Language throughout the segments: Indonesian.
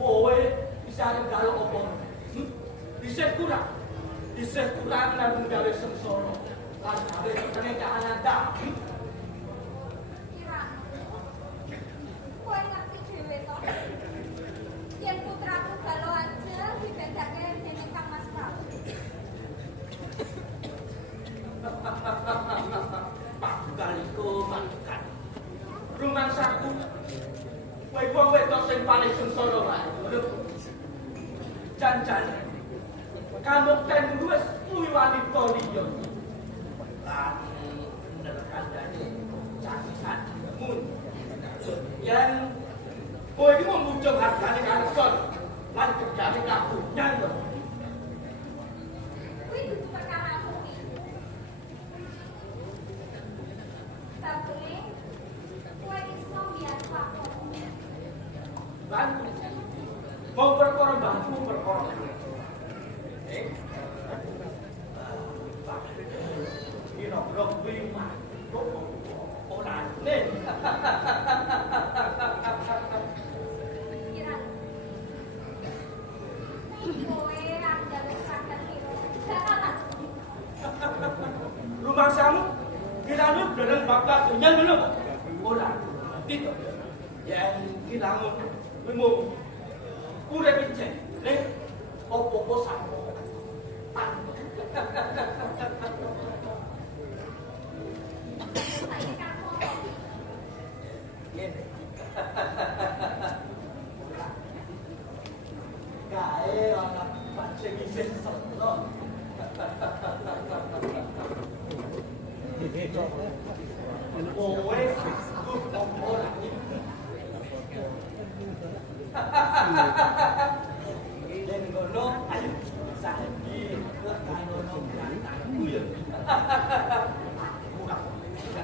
Kowe bisa ngaluk opo? Dhisik kurang. Dhisik kurang lan gawe sengsara. Lan gawe pernikahan Anda. Kira. Kowe ngerti dhewe to? Yen putraku galo aja dibedake dening Kang Mas Prabu. Pak kaliku makan. Rumangsaku kowe wong wedok sing paling sengsara wae. Jan-jan kamu ten wis kuwi wanita liya. Lan bener kandhane cacisan mun. Yen kowe iki mung muncul hargane kareson lan kerjane kabunyan to. Kuwi dudu perkara kuwi. Tapi kowe iso biar lakon. Lan mau perkara mbahmu perkara. Kira-kira kuwi mantuk ora nen. Kira. Kowe andal sakit kira. Jangan. Rumangsamu kira-kira dereng bakal dunyan ngono kok. Ora. Gitu. Yen kira-kira kowe urip ijek, opo-opo sampo. Saya kamu. Ngene. Kae ana pancen isih seneng. Kowe kudu ora dan ngono ayo saiki kae ngono kancaku ya.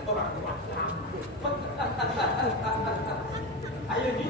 Ora ora. Ayo iki.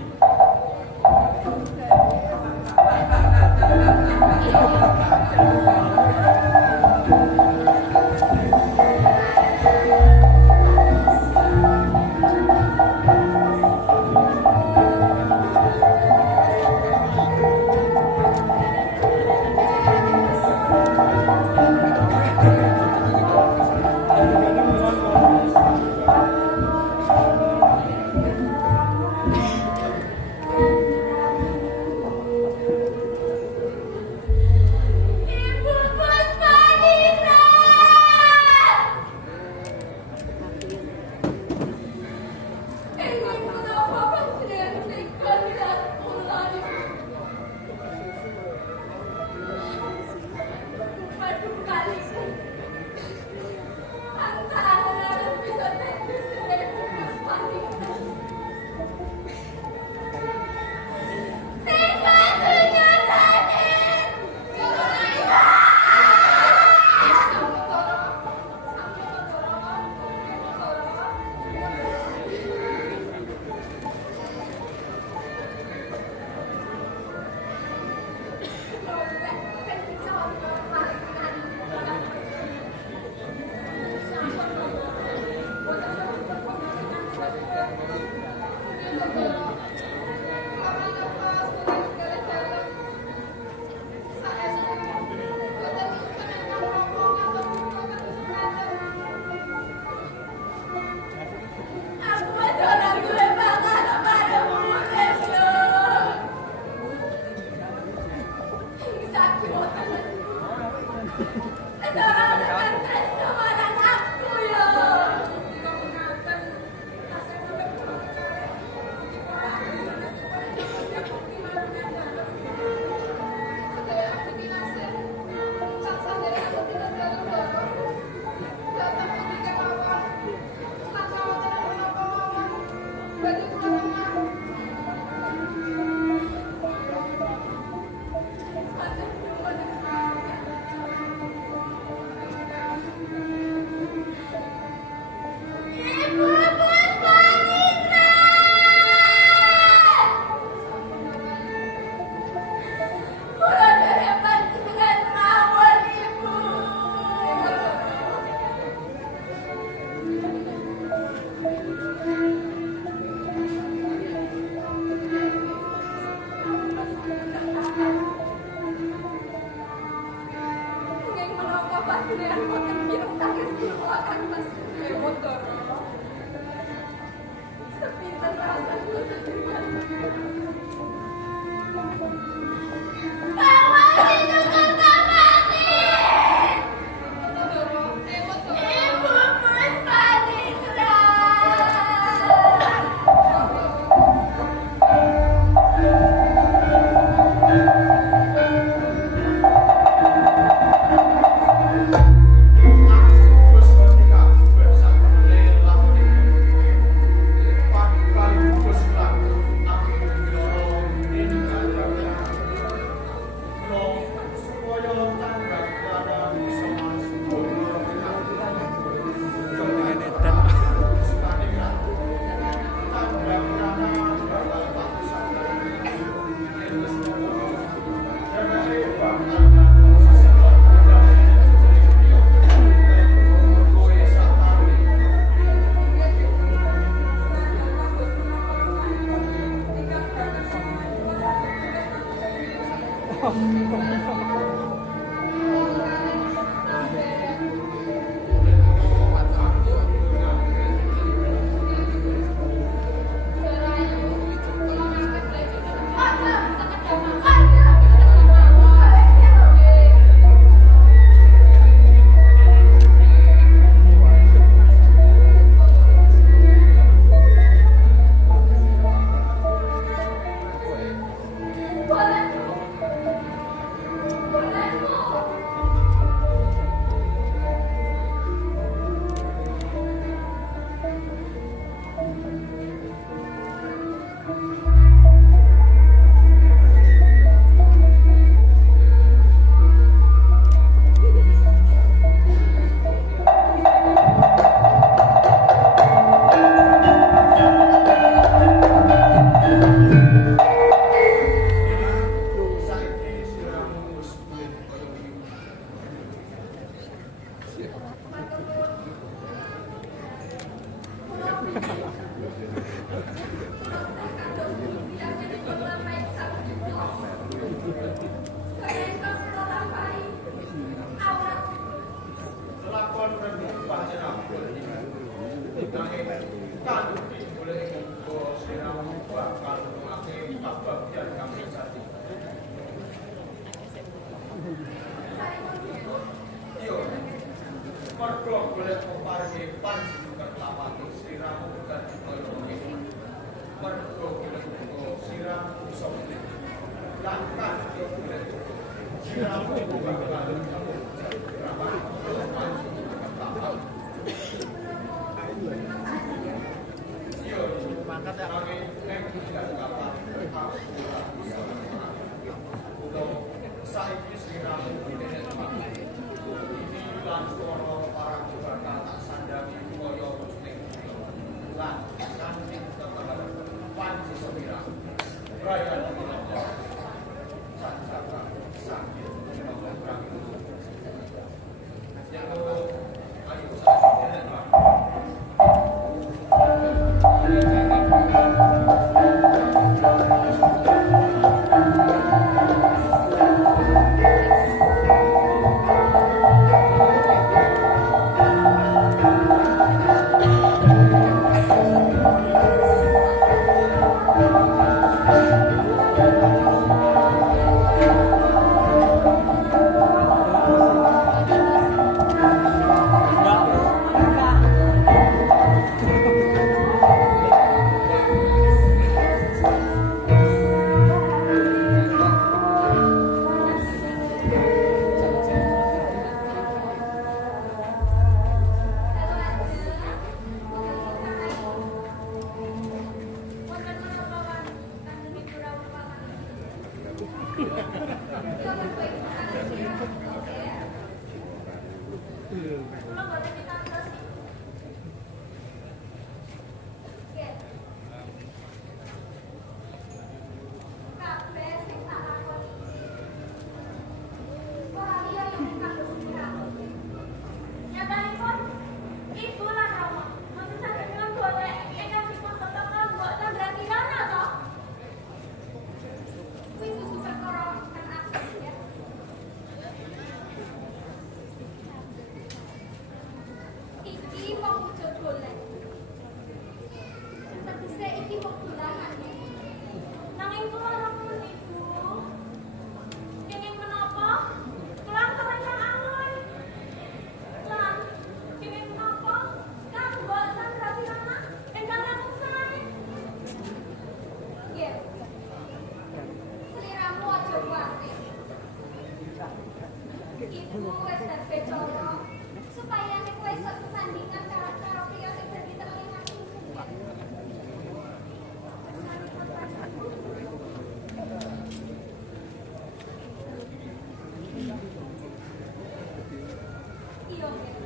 iya nggih.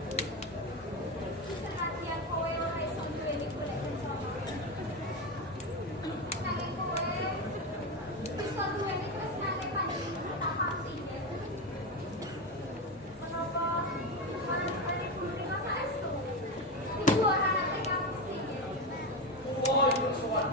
Senadyan kowe ora iso duweni golek rencana. Nanging kowe bisa duweni tresnane panjenengan tak pasti nggih. Menapa marang guru Mas saestu? Ibu ora nate ngapusi nggih. Oh, itu sowan.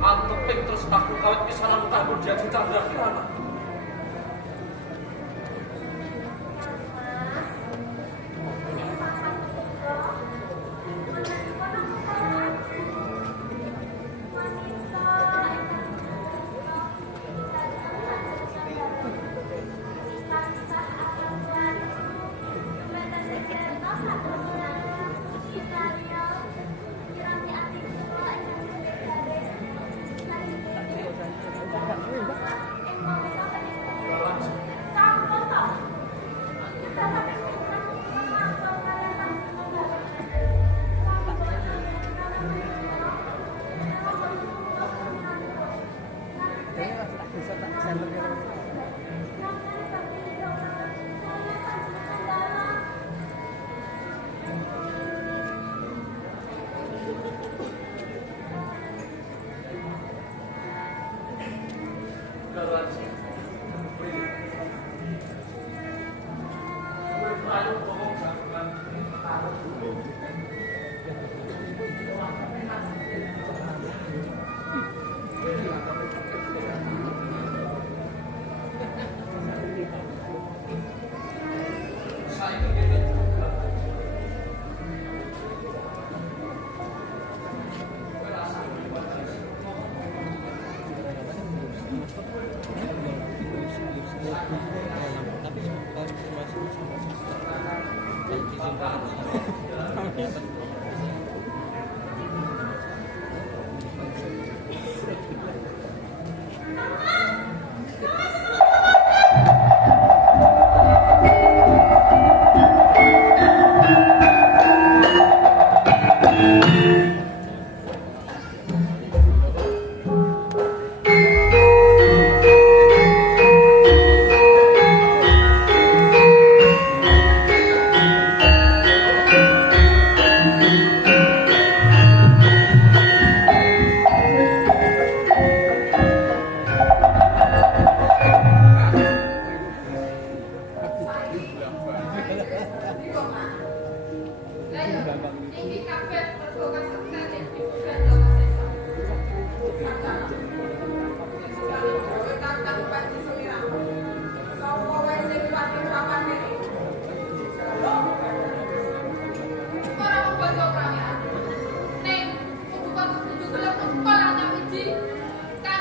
Anteping terus takut kawit pisanan takut jadi candra kirana.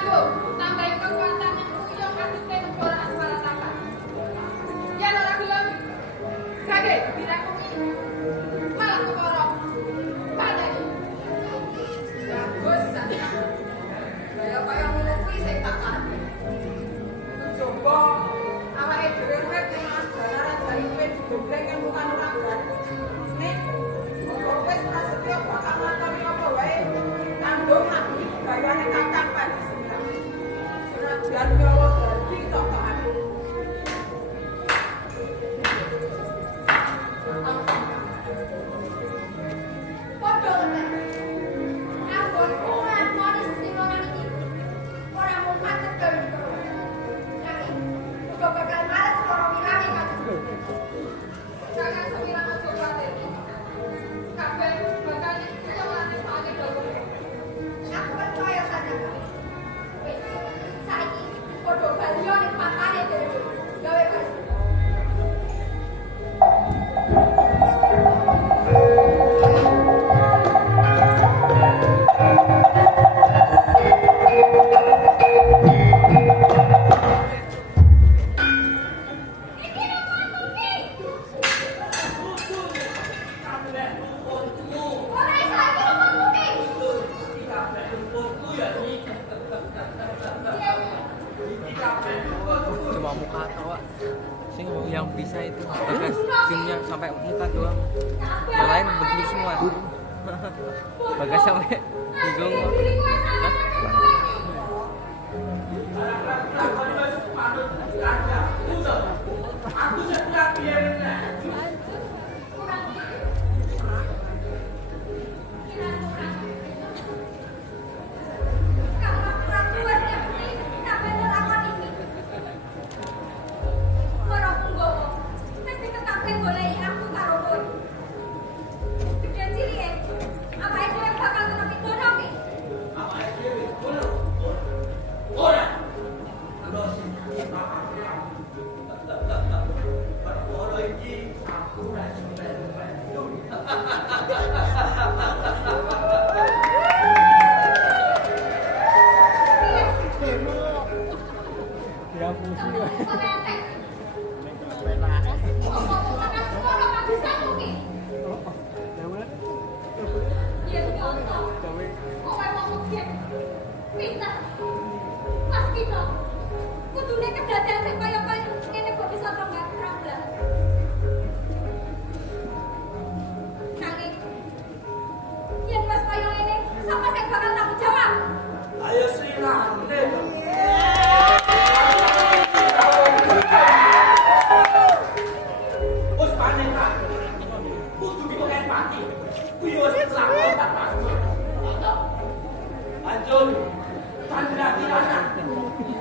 Ayo, tambahin kekuatan yang kuyong aduk ke bola asmara tapak. Ya ora gelem. Kage, dirakumi. Malah keporong. Padahal. Bagus. Kaya ngono kuwi sing tak karep. Coba awake dhewe urip ning asmara jare kowe digoblek kan bukan ora kan. Nek wis prasetyo bakal nglakoni apa wae. Tandung mati bayane kakak padi sembilan. Senajan nyawa dadi tok aku. Padha ngene. Ampun ora moni sesimonan iki. Ora mung patet karo. Nanging uga bakal males karo milange kan. Jangan sembilan aja kuwatir. Kabeh bakal iso lan pake dogo. Aku percaya sangat. Wis, saiki padha baliyo ning papane dhewe. Gawe wis. Cuma muka doang sing yang bisa itu bagas zoomnya sampai muka doang, yang lain bentuk semua. Bagas sampai bingung. Aku sedang biarnya. Ayo silang, Bos panen kan? Kudu dipakai pati. Kuwi wis lakon tak pati. Lanjut. Tanda-tanda.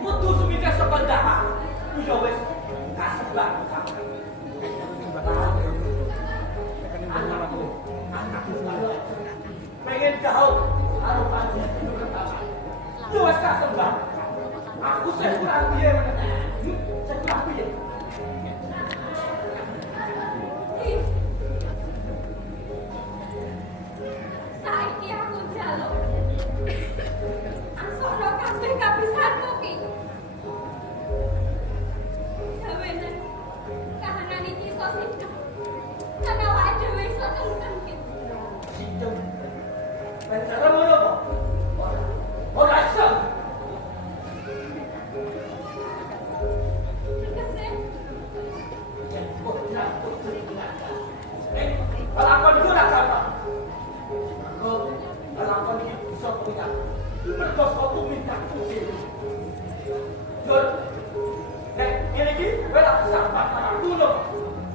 Kudu sumika sependaha. Kuwi wis kasebak. Pengen jauh karo panjen pertama. Lu wis kasebak. Aku sing kurang piye meneh. Sing kurang piye? Saiki aku njaluk. Asokno kabeh kabisanmu ki. Jawene. Kahanan iki iso sidhep. Kan awake dhewe iso tengken ki. Sidem. Bicara ngono kok. Ora iso. Tegese. Pelakon itu ora apa. Aku pelakon iki bisa punya. Mergo aku minta kuwi. Jur. Nek ngene iki kowe ora bisa aku lho.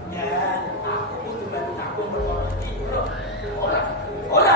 Ya, aku kudu bantu aku mergo iki, Bro. Ora. Ora.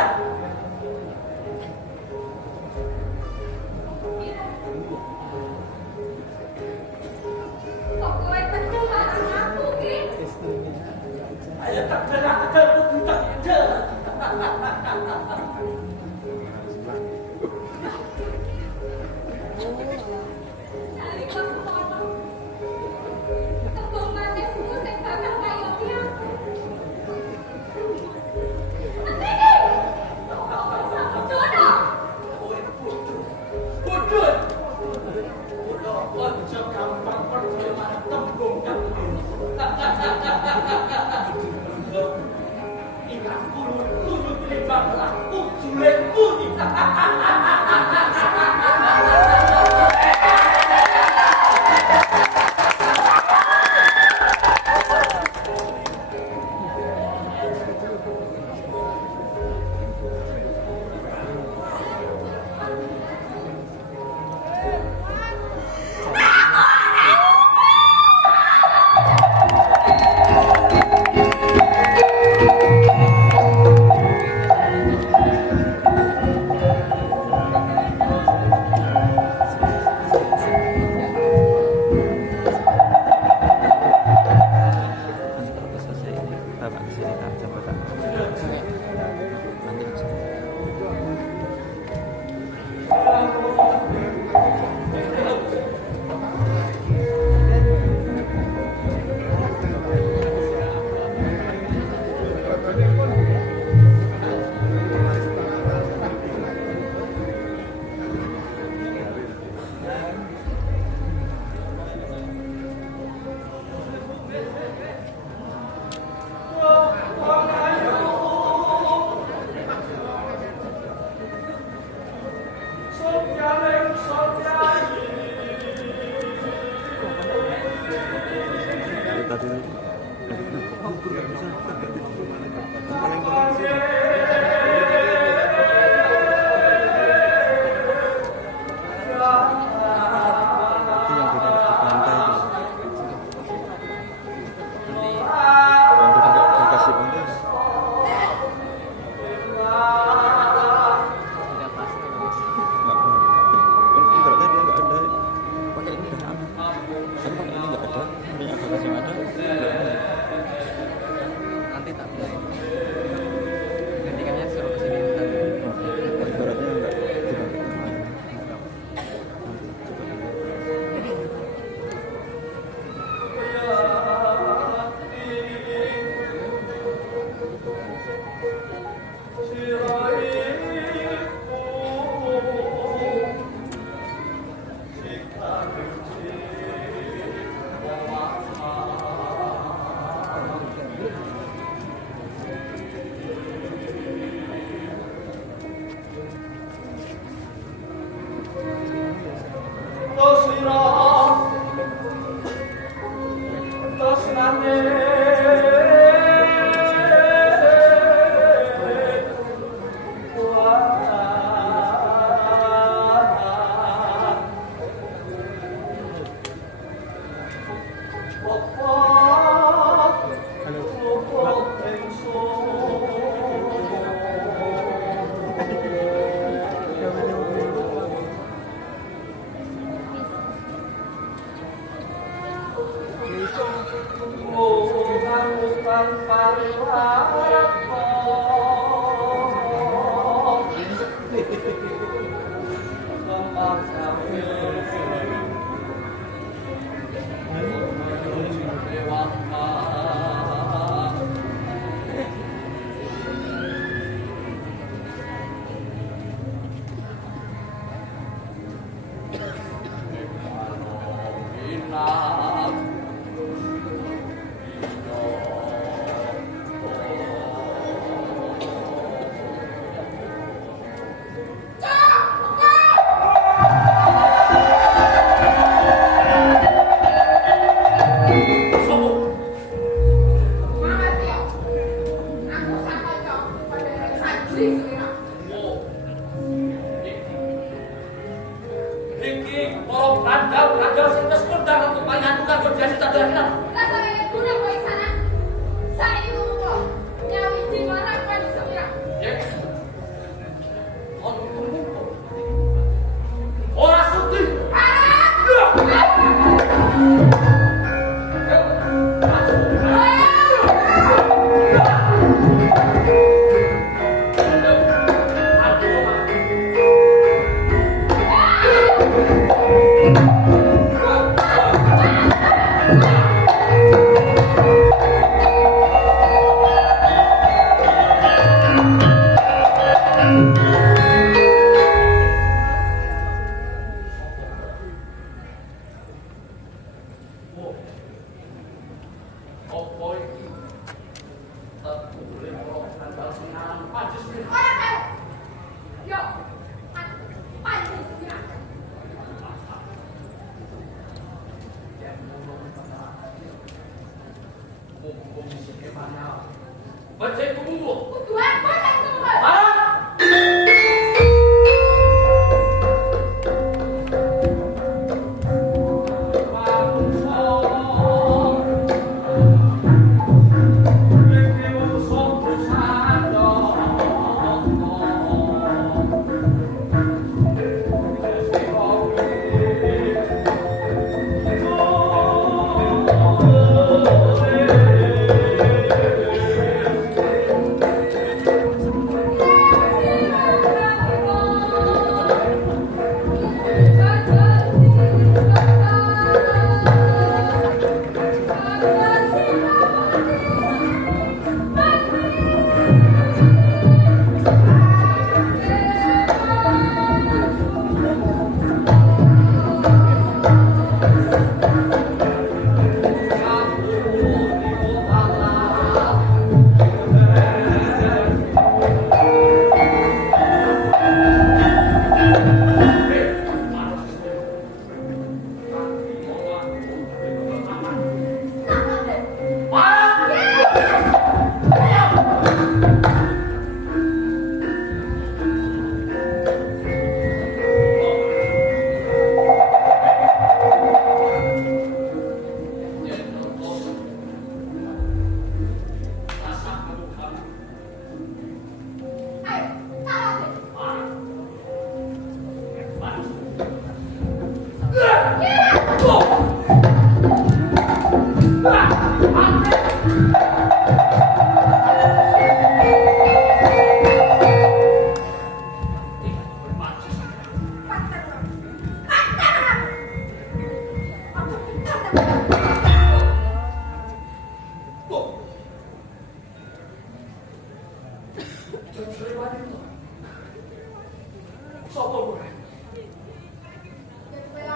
Jadi bela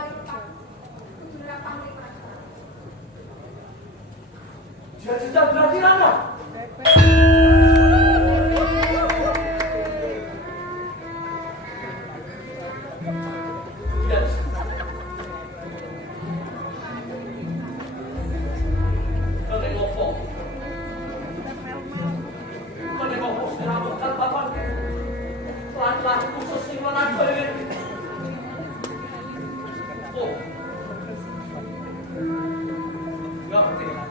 Dia sedang berarti Rangga. Yes. Kau ngomong. Kau ngomong sudah bukan papan. Pelan-pelan khusus sing menang ini. Oh. Ngerti lah.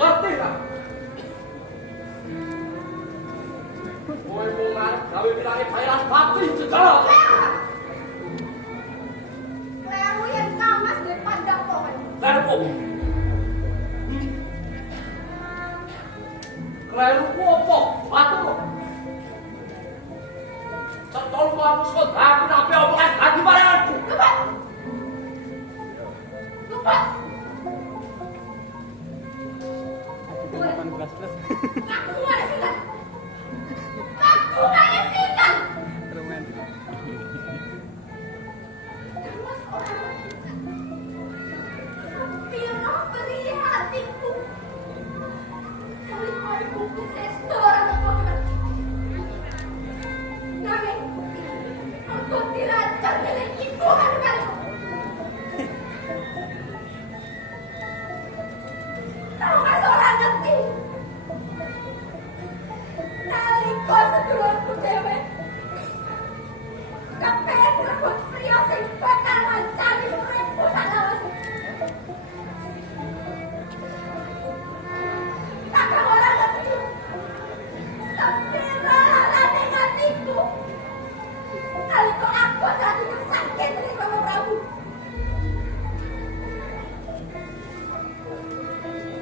Ngerti lah. Kowe bungan gawe bilangin bayaran bakti segala. Kleru yang kamas di pandang pohon. Kleru. Kleru ku opo? Batu. Cetol ku aku sekot aku nape omongan lagi bayanganku. Lupa. Lupa. Aku ada singkat. Aku ada singkat. Kamu seorang Piro beri hatiku. Kali aku seseorang orang. Nabi, aku tidak terlihat ibu kandunganku. Kamu kan seorang ngerti. Nalika sedulurku dewek kepengen rebut pria sing bakal ngancani uripku salawase. Kakang ora ngerti sepiralane hatiku nalika aku dadi sakit ning Rama Prabu.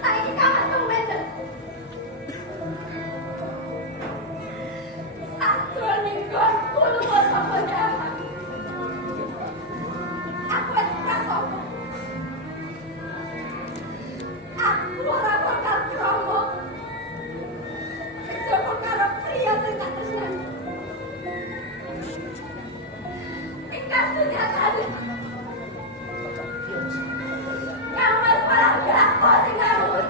Saiki kamu tumben. Aku ninggal kulo apa jahat. Aku wis prasopo. Aku ora bakal promo. Coba karo pria sing tak tresnani. Ikas dunia tadi. Kamu wis ora aku sing ngawur.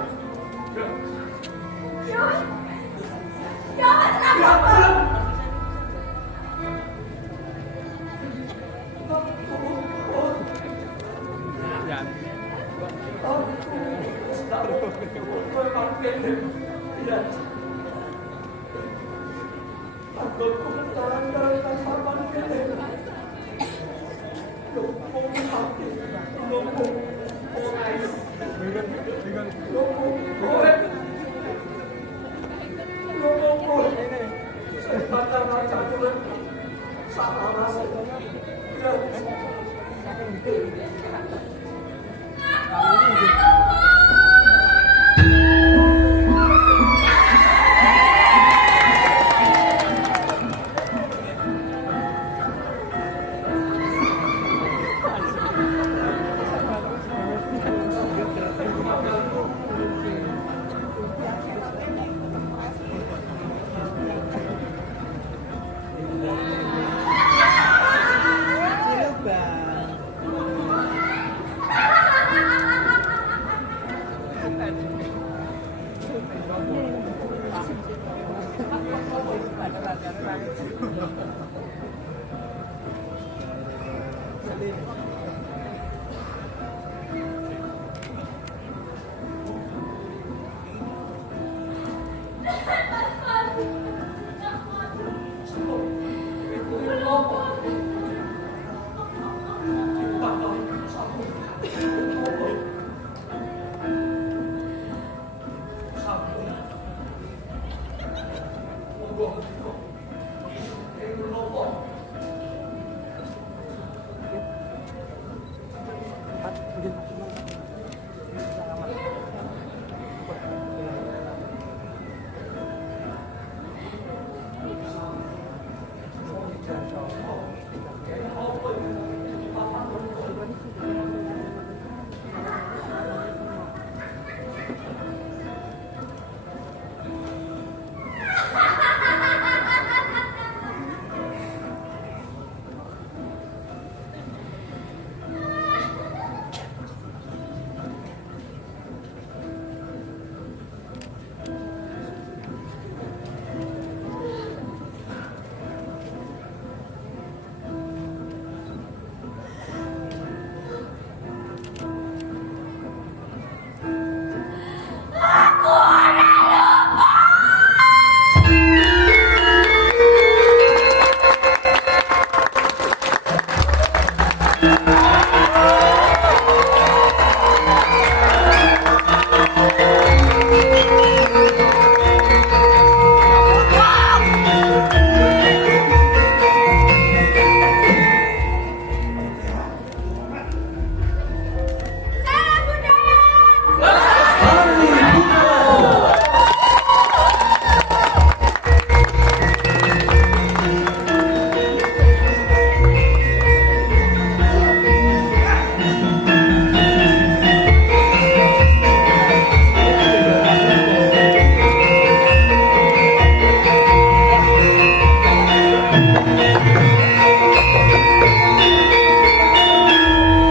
Yo. Yo wis ora.